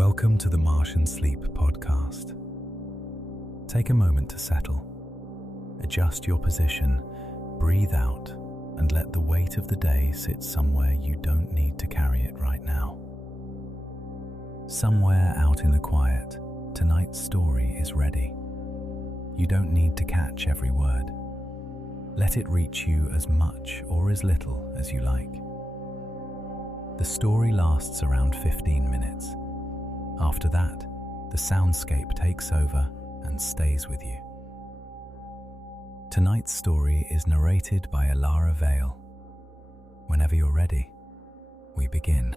Welcome to the Martian Sleep Podcast. Take a moment to settle. Adjust your position, breathe out, and let the weight of the day sit somewhere you don't need to carry it right now. Somewhere out in the quiet, tonight's story is ready. You don't need to catch every word. Let it reach you as much or as little as you like. The story lasts around 15 minutes. After that, the soundscape takes over and stays with you. Tonight's story is narrated by Elara Vale. Whenever you're ready, we begin.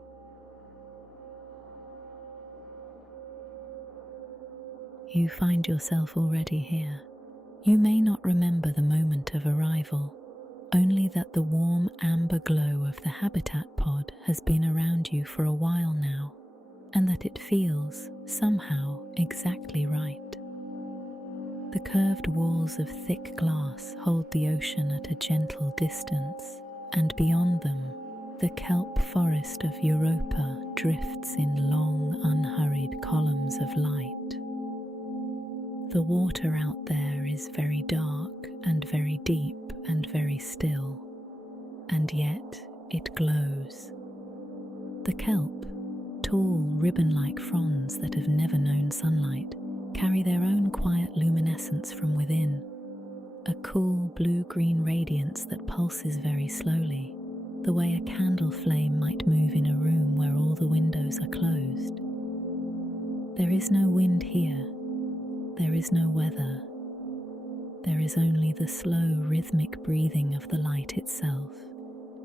You find yourself already here. You may not remember the moment of arrival, only that the warm amber glow of the habitat pod has been around you for a while now, and that it feels, somehow, exactly right. The curved walls of thick glass hold the ocean at a gentle distance, and beyond them, the kelp forest of Europa drifts in long, unhurried columns of light. The water out there is very dark and very deep and very still, and yet it glows. The kelp, tall ribbon-like fronds that have never known sunlight, carry their own quiet luminescence from within, a cool blue-green radiance that pulses very slowly, the way a candle flame might move in a room where all the windows are closed. There is no wind here. There is no weather. There is only the slow, rhythmic breathing of the light itself,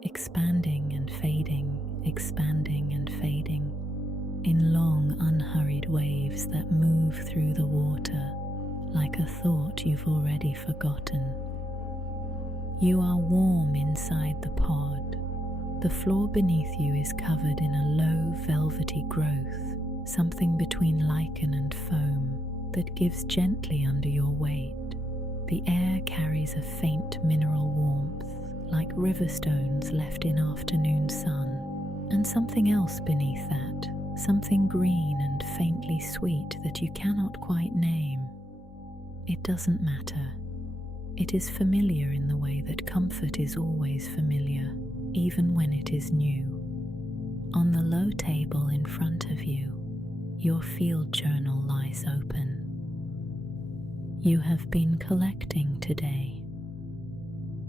expanding and fading, expanding and fading, in long, unhurried waves that move through the water like a thought you've already forgotten. You are warm inside the pod. The floor beneath you is covered in a low, velvety growth, something between lichen and foam, that gives gently under your weight. The air carries a faint mineral warmth, like river stones left in afternoon sun, and something else beneath that, something green and faintly sweet that you cannot quite name. It doesn't matter. It is familiar in the way that comfort is always familiar, even when it is new. On the low table in front of you, your field journal lies open. You have been collecting today,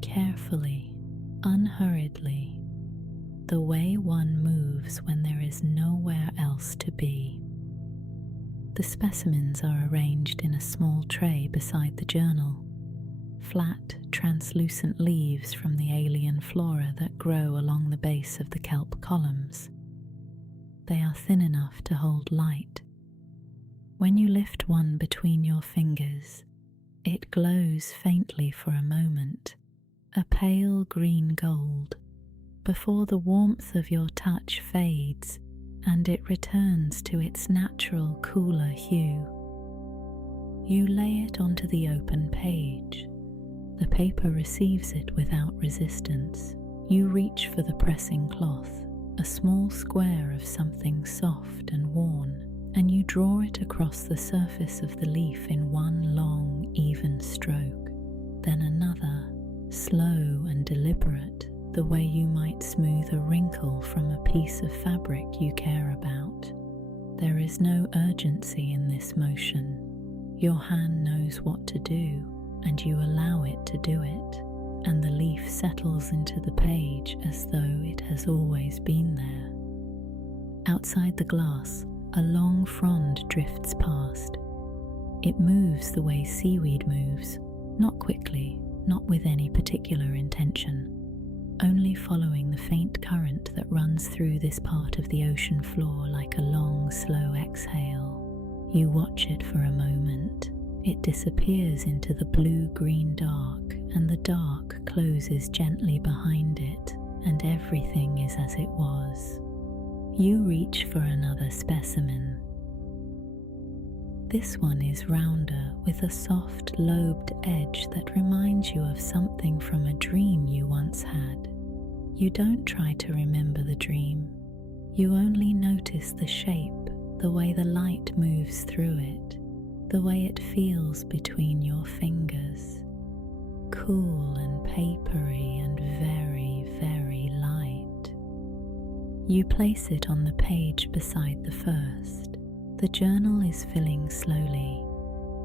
carefully, unhurriedly, the way one moves when there is nowhere else to be. The specimens are arranged in a small tray beside the journal, flat, translucent leaves from the alien flora that grow along the base of the kelp columns. They are thin enough to hold light. When you lift one between your fingers, it glows faintly for a moment, a pale green gold, before the warmth of your touch fades and it returns to its natural, cooler hue. You lay it onto the open page. The paper receives it without resistance. You reach for the pressing cloth, a small square of something soft and worn, and you draw it across the surface of the leaf in one long, even stroke, then another, slow and deliberate, the way you might smooth a wrinkle from a piece of fabric you care about. There is no urgency in this motion. Your hand knows what to do, and you allow it to do it, and the leaf settles into the page as though it has always been there. Outside the glass, a long frond drifts past. It moves the way seaweed moves, not quickly, not with any particular intention, only following the faint current that runs through this part of the ocean floor like a long, slow exhale. You watch it for a moment. It disappears into the blue-green dark, and the dark closes gently behind it, and everything is as it was. You reach for another specimen. This one is rounder, with a soft, lobed edge that reminds you of something from a dream you once had. You don't try to remember the dream. You only notice the shape, the way the light moves through it, the way it feels between your fingers, cool and papery and very, very light. You place it on the page beside the first. The journal is filling slowly.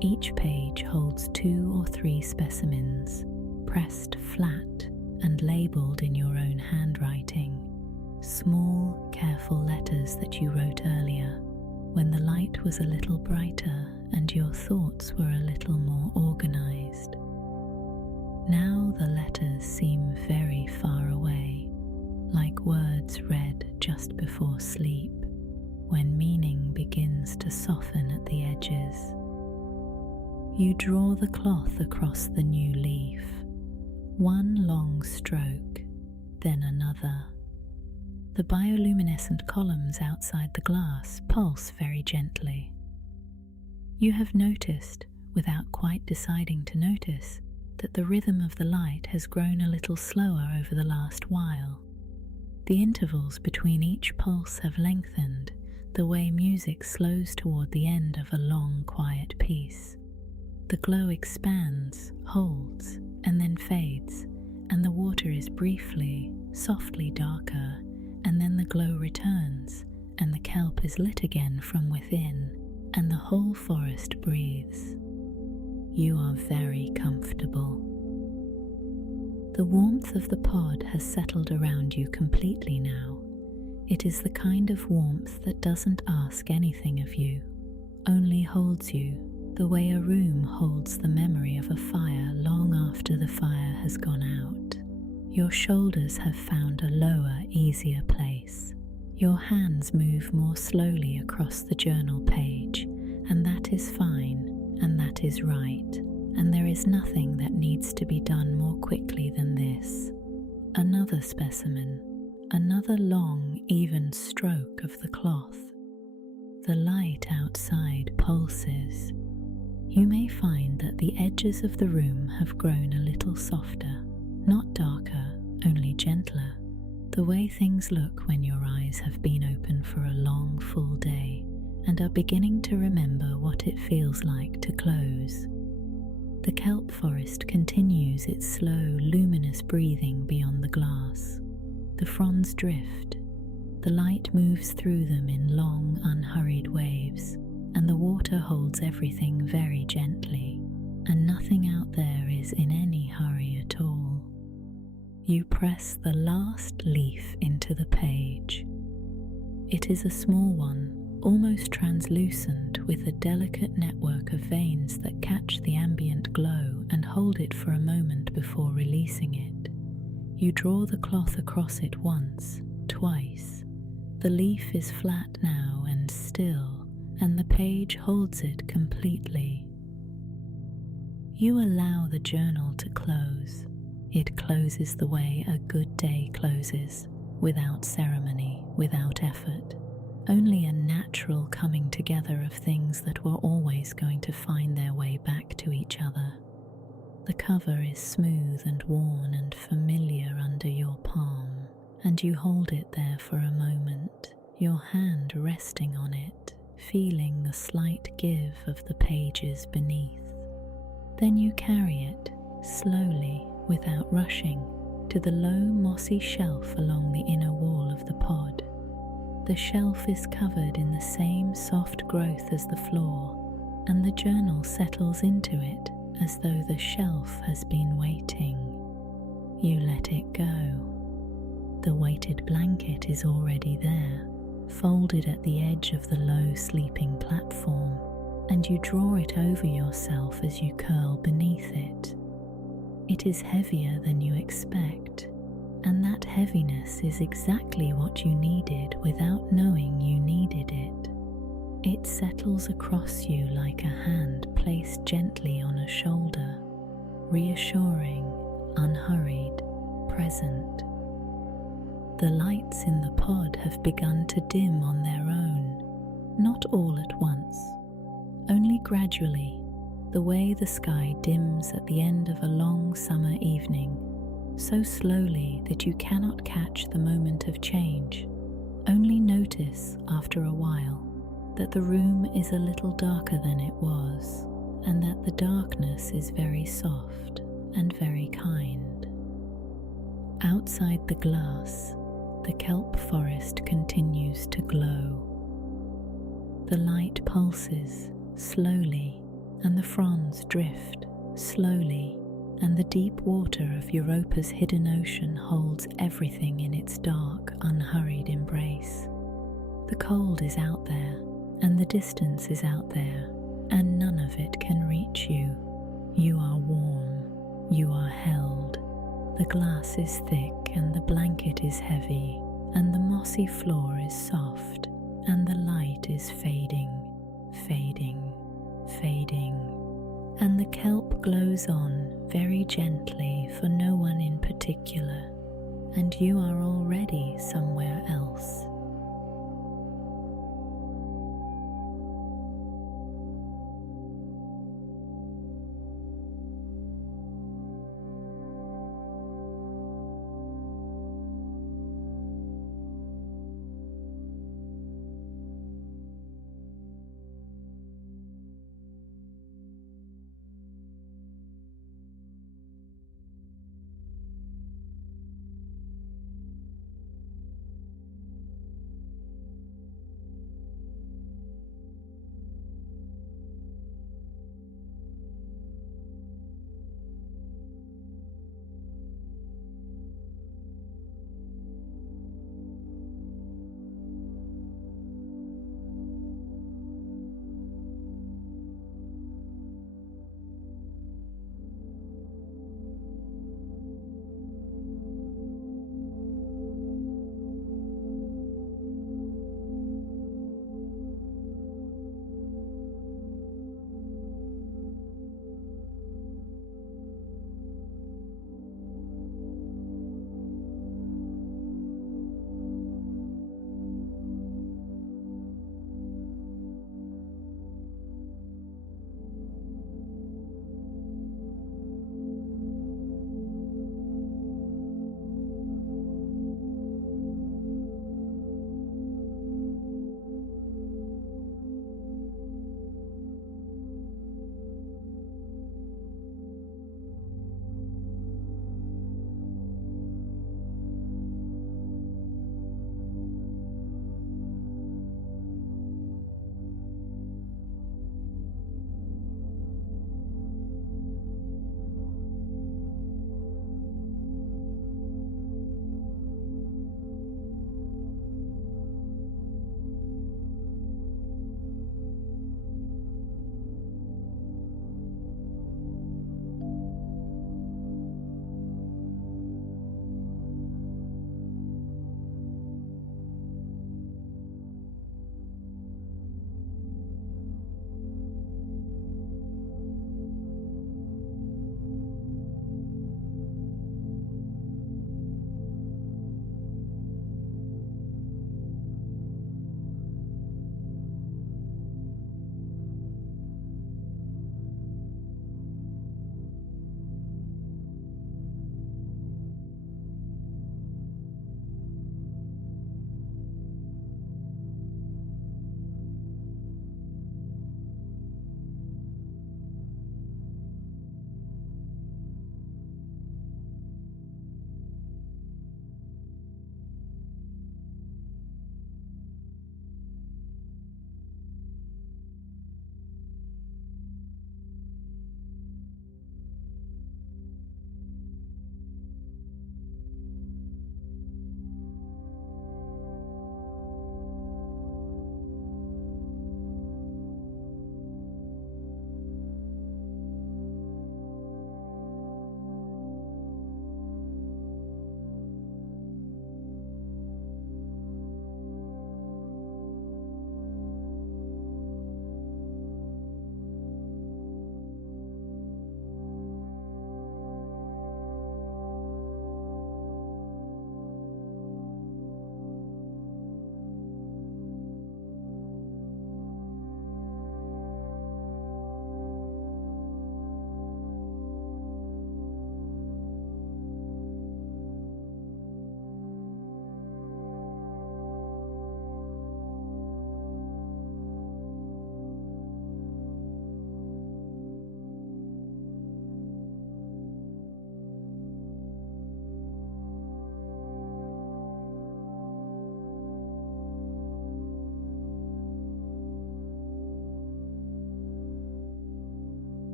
Each page holds 2 or 3 specimens, pressed flat and labelled in your own handwriting. Small, careful letters that you wrote earlier, when the light was a little brighter and your thoughts were a little more organised. Now the letters seem very far away, like words read just before sleep, when meaning begins to soften at the edges. You draw the cloth across the new leaf, one long stroke, then another. The bioluminescent columns outside the glass pulse very gently. You have noticed, without quite deciding to notice, that the rhythm of the light has grown a little slower over the last while. The intervals between each pulse have lengthened, the way music slows toward the end of a long, quiet piece. The glow expands, holds, and then fades, and the water is briefly, softly darker, and then the glow returns, and the kelp is lit again from within, and the whole forest breathes. You are very comfortable. The warmth of the pod has settled around you completely now. It is the kind of warmth that doesn't ask anything of you, only holds you, the way a room holds the memory of a fire long after the fire has gone out. Your shoulders have found a lower, easier place. Your hands move more slowly across the journal page, and that is fine, and that is right, and there is nothing that needs to be done more quickly than this. Another specimen, another long, even stroke of the cloth. The light outside pulses. You may find that the edges of the room have grown a little softer, not darker, only gentler, the way things look when your eyes have been open for a long, full day and are beginning to remember what it feels like to close. The kelp forest continues its slow, luminous breathing beyond the glass. The fronds drift. The light moves through them in long, unhurried waves, and the water holds everything very gently, and nothing out there is in any hurry at all. You press the last leaf into the page. It is a small one, almost translucent, with a delicate network of veins that catch the ambient glow and hold it for a moment before releasing it. You draw the cloth across it once, twice. The leaf is flat now and still, and the page holds it completely. You allow the journal to close. It closes the way a good day closes, without ceremony, without effort, only a natural coming together of things that were always going to find their way back to each other. The cover is smooth and worn and familiar under your palm, and you hold it there for a moment, your hand resting on it, feeling the slight give of the pages beneath. Then you carry it, slowly, without rushing, to the low mossy shelf along the inner wall of the pod. The shelf is covered in the same soft growth as the floor, and the journal settles into it as though the shelf has been waiting. You let it go. The weighted blanket is already there, folded at the edge of the low sleeping platform, and you draw it over yourself as you curl beneath it. It is heavier than you expect, and that heaviness is exactly what you needed without knowing you needed it. It settles across you like a hand placed gently on a shoulder, reassuring, unhurried, present. The lights in the pod have begun to dim on their own, not all at once, only gradually, the way the sky dims at the end of a long summer evening, so slowly that you cannot catch the moment of change, only notice after a while, that the room is a little darker than it was, and that the darkness is very soft and very kind. Outside the glass, the kelp forest continues to glow. The light pulses slowly, and the fronds drift slowly, and the deep water of Europa's hidden ocean holds everything in its dark, unhurried embrace. The cold is out there, and the distance is out there, and none of it can reach you. You are warm, you are held. The glass is thick, and the blanket is heavy, and the mossy floor is soft, and the light is fading, fading, fading. And the kelp glows on very gently for no one in particular, and you are already somewhere else.